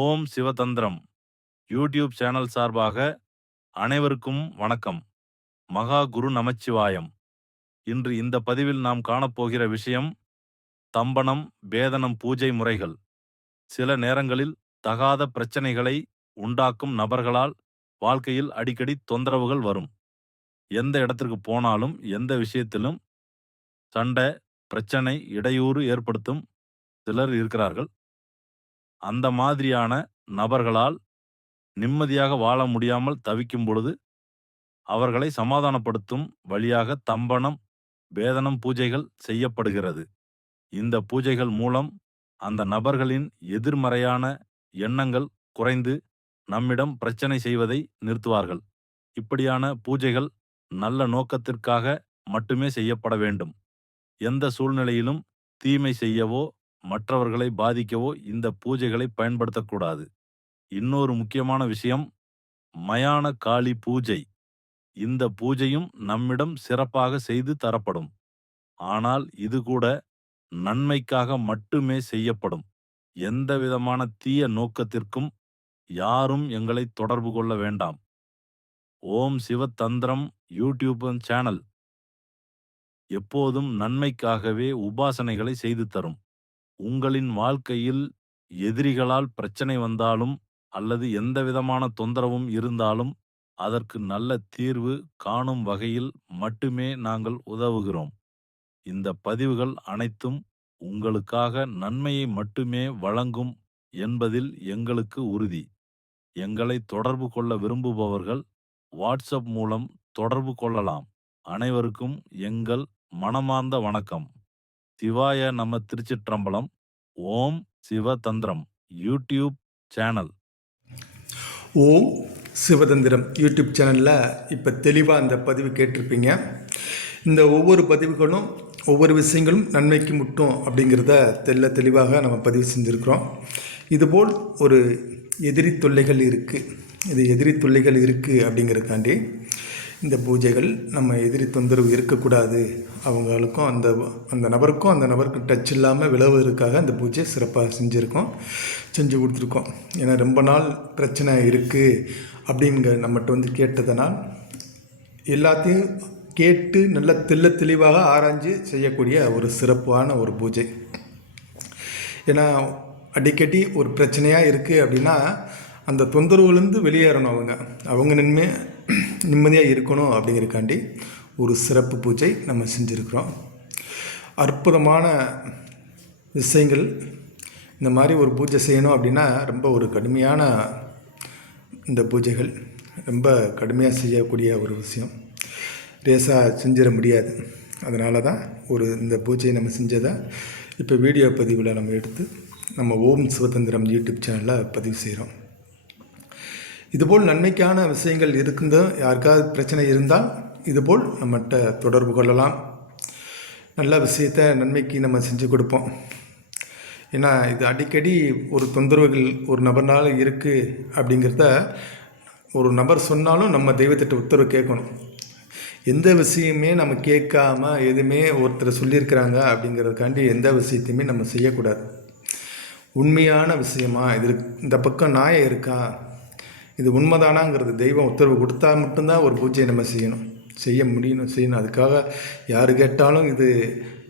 ஓம் சிவதந்திரம் YouTube channel சார்பாக அனைவருக்கும் வணக்கம். மகா குரு நமச்சிவாயம். இன்று இந்த பதிவில் நாம் காணப்போகிற விஷயம் தம்பனம் பேதனம் பூஜை முறைகள். சில நேரங்களில் தகாத பிரச்சனைகளை உண்டாக்கும் நபர்களால் வாழ்க்கையில் அடிக்கடி தொந்தரவுகள் வரும். எந்த இடத்திற்கு போனாலும் எந்த விஷயத்திலும் சண்டை, பிரச்சனை, இடையூறு ஏற்படுத்தும் சிலர் இருக்கிறார்கள். அந்த மாதிரியான நபர்களால் நிம்மதியாக வாழ முடியாமல் தவிக்கும் பொழுது அவர்களை சமாதானப்படுத்தும் வழியாக தம்பனம் பேதனம் பூஜைகள் செய்யப்படுகிறது. இந்த பூஜைகள் மூலம் அந்த நபர்களின் எதிர்மறையான எண்ணங்கள் குறைந்து நம்மிடம் பிரச்சனை செய்வதை நிறுத்துவார்கள். இப்படியான பூஜைகள் நல்ல நோக்கத்திற்காக மட்டுமே செய்யப்பட வேண்டும். எந்த சூழ்நிலையிலும் தீமை செய்யவோ மற்றவர்களை பாதிக்கவோ இந்த பூஜைகளை பயன்படுத்தக்கூடாது. இன்னொரு முக்கியமான விஷயம், மயான காளி பூஜை. இந்த பூஜையும் நம்மிடம் சிறப்பாக செய்து தரப்படும். ஆனால் இது கூட நன்மைக்காக மட்டுமே செய்யப்படும். எந்த விதமான தீய நோக்கத்திற்கும் யாரும் எங்களை தொடர்பு கொள்ள வேண்டாம். ஓம் சிவதந்திரம் யூடியூப் சேனல் எப்போதும் நன்மைக்காகவே உபாசனைகளை செய்து தரும். உங்களின் வாழ்க்கையில் எதிரிகளால் பிரச்சனை வந்தாலும் அல்லது எந்த விதமான தொந்தரவும் இருந்தாலும் அதற்கு நல்ல தீர்வு காணும் வகையில் மட்டுமே நாங்கள் உதவுகிறோம். இந்த பதிவுகள் அனைத்தும் உங்களுக்காக நன்மையை மட்டுமே வழங்கும் என்பதில் எங்களுக்கு உறுதி. எங்களை தொடர்பு கொள்ள விரும்புபவர்கள் வாட்ஸ்அப் மூலம் தொடர்பு கொள்ளலாம். அனைவருக்கும் எங்கள் மனமார்ந்த வணக்கம். சிவாய நம. திருச்சிற்றம்பலம். ஓம் சிவதந்திரம் யூடியூப் சேனல். ஓம் சிவதந்திரம் யூடியூப் சேனலில் இப்போ தெளிவாக அந்த பதிவு கேட்டிருப்பீங்க. இந்த ஒவ்வொரு பதிவுகளும் ஒவ்வொரு விஷயங்களும் நன்மைக்கு முட்டும் அப்படிங்கிறத தெளிவாக நம்ம பதிவு செஞ்சுருக்கிறோம். இதுபோல் ஒரு எதிரி தொல்லைகள் இருக்குது. இது எதிரி தொல்லைகள் இருக்குது அப்படிங்கிறதுக்காண்டி இந்த பூஜைகள் நம்ம எதிரி தொந்தரவு இருக்கக்கூடாது, அவங்களுக்கும் அந்த நபருக்கு டச் இல்லாமல் விலகுவதற்காக அந்த பூஜை சிறப்பாக செஞ்சு கொடுத்துருக்கோம். ஏன்னா ரொம்ப நாள் பிரச்சனை இருக்குது அப்படிங்க நம்மகிட்ட கேட்டதனால் எல்லாத்தையும் கேட்டு நல்ல தெளிவாக ஆராய்ஞ்சு செய்யக்கூடிய ஒரு சிறப்பான ஒரு பூஜை. ஏன்னா அடிக்கடி ஒரு பிரச்சனையாக இருக்குது அப்படின்னா அந்த தொந்தரவுலேருந்து வெளியேறணும். அவங்க நிம்மதியாக இருக்கணும் அப்படிங்கிறக்காண்டி ஒரு சிறப்பு பூஜை நம்ம செஞ்சுருக்கிறோம். அற்புதமான விஷயங்கள். இந்த மாதிரி ஒரு பூஜை செய்யணும் அப்படின்னா ரொம்ப ஒரு கடுமையான இந்த பூஜைகள் ரொம்ப கடுமையாக செய்யக்கூடிய ஒரு விஷயம். ரேஸாக செஞ்சிட முடியாது. அதனால தான் இந்த பூஜையை நம்ம செஞ்சதை இப்போ வீடியோ பதிவில் நம்ம எடுத்து நம்ம ஓம் சிவதந்திரம் யூடியூப் சேனலில் பதிவு செய்கிறோம். இதுபோல் நன்மைக்கான விஷயங்கள் யாருக்காவது பிரச்சனை இருந்தால் இதுபோல் நம்மகிட்ட தொடர்பு கொள்ளலாம். நல்ல விஷயத்தை நன்மைக்கு நம்ம செஞ்சு கொடுப்போம். ஏன்னா இது அடிக்கடி ஒரு தொந்தரவுகள் ஒரு நபர்னால் இருக்குது அப்படிங்கிறத ஒரு நபர் சொன்னாலும் நம்ம தெய்வத்திட்ட உத்தரவு கேட்கணும். எந்த விஷயமே நம்ம கேட்காம எதுவுமே ஒருத்தர் சொல்லியிருக்கிறாங்க அப்படிங்கிறதுக்காண்டி எந்த விஷயத்தையுமே நம்ம செய்யக்கூடாது. உண்மையான விஷயமா இந்த பக்கம் நியாயம் இருக்கா, இது உண்மைதானாங்கிறது தெய்வம் உத்தரவு கொடுத்தா மட்டும்தான் ஒரு பூஜையை நம்ம செய்யணும். அதுக்காக யார் கேட்டாலும் இது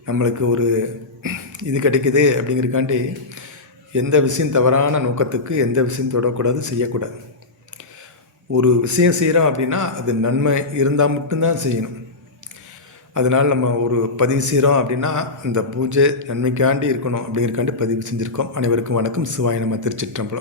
நம்மளுக்கு ஒரு இது கிடைக்குது அப்படிங்கிறக்காண்டி எந்த விஷயம் தவறான நோக்கத்துக்கு எந்த விஷயம் தொடக்கூடாது, செய்யக்கூடாது. ஒரு விஷயம் செய்கிறோம் அப்படின்னா அது நன்மை இருந்தால் மட்டும்தான் செய்யணும். அதனால் நம்ம ஒரு பதிவு செய்கிறோம் அப்படின்னா அந்த பூஜை நன்மைக்காண்டி இருக்கணும் அப்படிங்கிறக்காண்டி பதிவு செஞ்சுருக்கோம். அனைவருக்கும் வணக்கம். சிவாய நம. திருச்சிற்றம்பலம்.